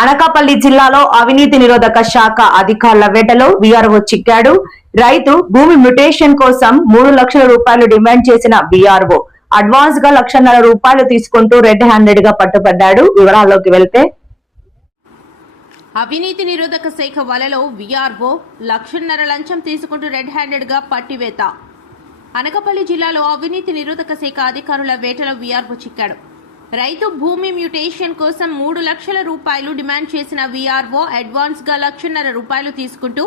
అనకాపల్లి జిల్లాలో అవినీతి నిరోధక శాఖ అధికారుల వేటలో వీఆర్ఓ చిక్కాడు. రైతు భూమి మ్యుటేషన్ కోసం 3 లక్షల రూపాయలు డిమాండ్ చేసిన వీఆర్ఓ అడ్వాన్స్ గా ₹1,50,000 తీసుకుంటూ రెడ్ హ్యాండెడ్ గా పట్టుబడ్డాడు. వివరాల్లోకి వెళ్తే అవినీతి నిరోధక శాఖ వలలో వీఆర్ఓ ₹1,50,000 లంచం తీసుకుంటూ రెడ్ హ్యాండెడ్ గా పట్టివేత. అనకాపల్లి జిల్లాలో అవినీతి నిరోధక శాఖ అధికారుల వేటలో వీఆర్ఓ చిక్కాడు. రైతు భూమి మ్యుటేషన్ కోసం 3 లక్షల రూపాయలు డిమాండ్ చేసిన వీఆర్ఓ అడ్వాన్స్ గా ₹1,50,000 తీసుకుంటూ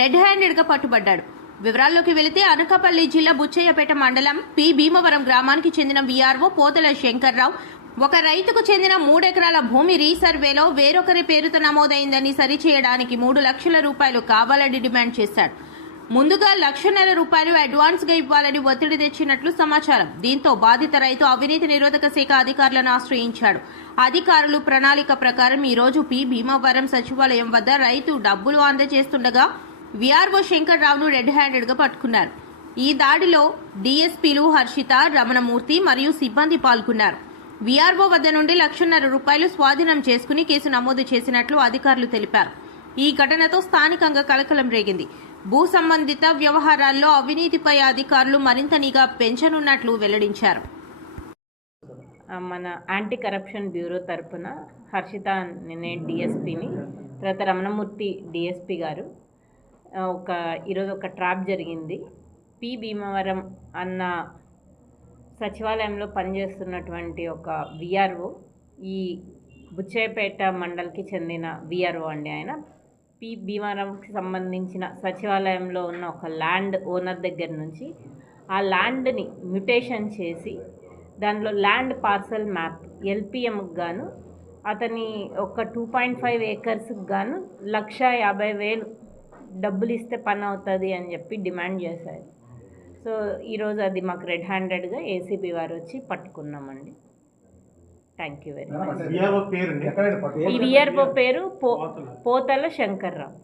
రెడ్ హ్యాండెడ్ గా పట్టుబడ్డాడు. వివరాల్లోకి వెళితే అనకాపల్లి జిల్లా బుచ్చయ్యపేట మండలం పి భీమవరం గ్రామానికి చెందిన వీఆర్ఓ పోతల శంకర్రావు ఒక రైతుకు చెందిన 3 ఎకరాల భూమి రీసర్వేలో వేరొకరి పేరుతో నమోదైందని సరిచేయడానికి 3 లక్షల రూపాయలు కావాలని డిమాండ్ చేశాడు. ముందుగా ₹1,50,000 అడ్వాన్స్ గా ఇవ్వాలని ఒత్తిడి తెచ్చినట్లు సమాచారం. దీంతో బాధిత రైతు అవినీతి నిరోధక శాఖ అధికారులను ఆశ్రయించాడు. అధికారులు ప్రణాళిక ప్రకారం ఈ రోజు పి భీమవరం సచివాలయం వద్ద రైతు డబ్బులు అందజేస్తుండగా వీఆర్ఓ శంకర్రావును రెడ్ హ్యాండెడ్ గా పట్టుకున్నారు. ఈ దాడిలో డీఎస్పీలు హర్షిత, రమణమూర్తి మరియు సిబ్బంది పాల్గొన్నారు. వీఆర్ఓ వద్ద నుండి ₹1,50,000 స్వాధీనం చేసుకుని కేసు నమోదు చేసినట్లు అధికారులు తెలిపారు. ఈ ఘటనతో స్థానికంగా కలకలం రేగింది. భూ సంబంధిత వ్యవహారాల్లో అవినీతిపై అధికారులు మరింత నిఘా పెంచనున్నట్లు వెల్లడించారు. మన యాంటీ కరప్షన్ బ్యూరో తరఫున హర్షిత నినే డిఎస్పీని, తర్వాత రమణమూర్తి డిఎస్పీ గారు ఈరోజు ఒక ట్రాప్ జరిగింది. పి భీమవరం అన్న సచివాలయంలో పనిచేస్తున్నటువంటి ఒక వీఆర్ఓ, ఈ బుచ్చయ్యపేట మండల్కి చెందిన వీఆర్ఓ అండి. ఆయన పి భీమవరంకి సంబంధించిన సచివాలయంలో ఉన్న ఒక ల్యాండ్ ఓనర్ దగ్గర నుంచి ఆ ల్యాండ్ని మ్యుటేషన్ చేసి దానిలో ల్యాండ్ పార్సల్ మ్యాప్ ఎల్పిఎంకి గాను అతని ఒక 2.5 ఏకర్స్కి గాను ₹1,50,000 డబ్బులు ఇస్తే పని అవుతుంది అని చెప్పి డిమాండ్ చేశారు. సో ఈరోజు అది మాకు రెడ్ హ్యాండెడ్గా ఏసీబీ వారు వచ్చి పట్టుకున్నామండి. Thank you very much. ఈ వీఆర్ఓ పేరు పోతల శంకర్రావు.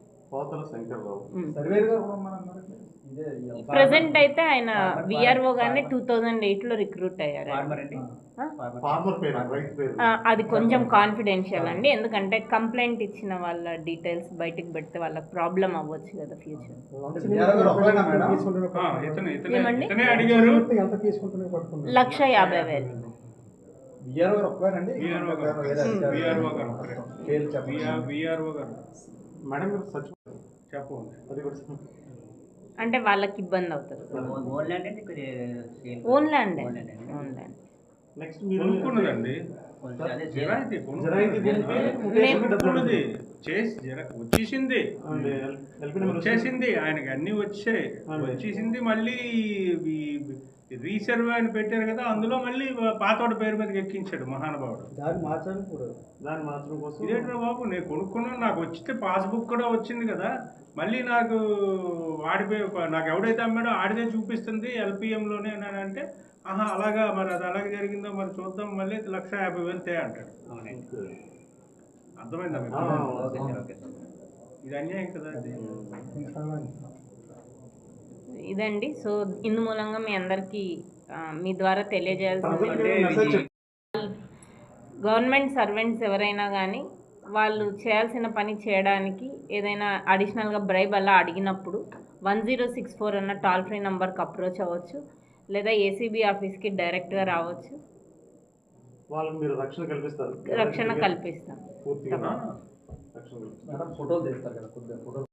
ప్రజెంట్ అయితే ఆయన వీఆర్ఓ గానే 2008లో రిక్రూట్ అయ్యారు. అది కొంచెం కాన్ఫిడెన్షియల్ అండి, ఎందుకంటే కంప్లైంట్ ఇచ్చిన వాళ్ళ డీటెయిల్స్ బయటకు పెడితే వాళ్ళకి ప్రాబ్లం అవ్వచ్చు కదా ఫ్యూచర్. ఏమండి? ₹1,50,000. అంటే వాళ్ళకి ఇబ్బంది అవుతుంది. Own land. వచ్చేసింది ఆయనకి అన్ని వచ్చేసింది. మళ్ళీ రీసర్వే అని పెట్టారు కదా, అందులో మళ్ళీ పాతోడ పేరు మీదకి ఎక్కించాడు మహానుభావుడు. దాన్ని మార్చడం కోసం ఇదేంట్రా బాబు, నేను కొనుక్కున్నాను, నాకు వచ్చితే పాస్బుక్ కూడా వచ్చింది కదా, మళ్ళీ నాకు నాకు ఎవడైతే అమ్మాడో ఆడిదే చూపిస్తుంది ఎల్పిఎంలోనే అని అంటే, ఆహా అలాగా, మరి అది అలాగే జరిగిందో మరి చూద్దాం, మళ్ళీ ₹1,50,000 అంటాడు. అర్థమైందా మీకు? ఇది అన్యాయం కదా. ఇదండి. సో ఇందు మూలంగా మీ అందరికీ మీ ద్వారా తెలియజేయాల్సింది, గవర్నమెంట్ సర్వెంట్స్ ఎవరైనా కానీ వాళ్ళు చేయాల్సిన పని చేయడానికి ఏదైనా అడిషనల్గా బ్రైబ్ అలా అడిగినప్పుడు 1064 అన్న టోల్ ఫ్రీ నెంబర్కి అప్రోచ్ అవ్వచ్చు, లేదా ఏసీబీ ఆఫీస్కి డైరెక్ట్గా రావచ్చు. వాళ్ళకి మీరు రక్షణ కల్పిస్తాం.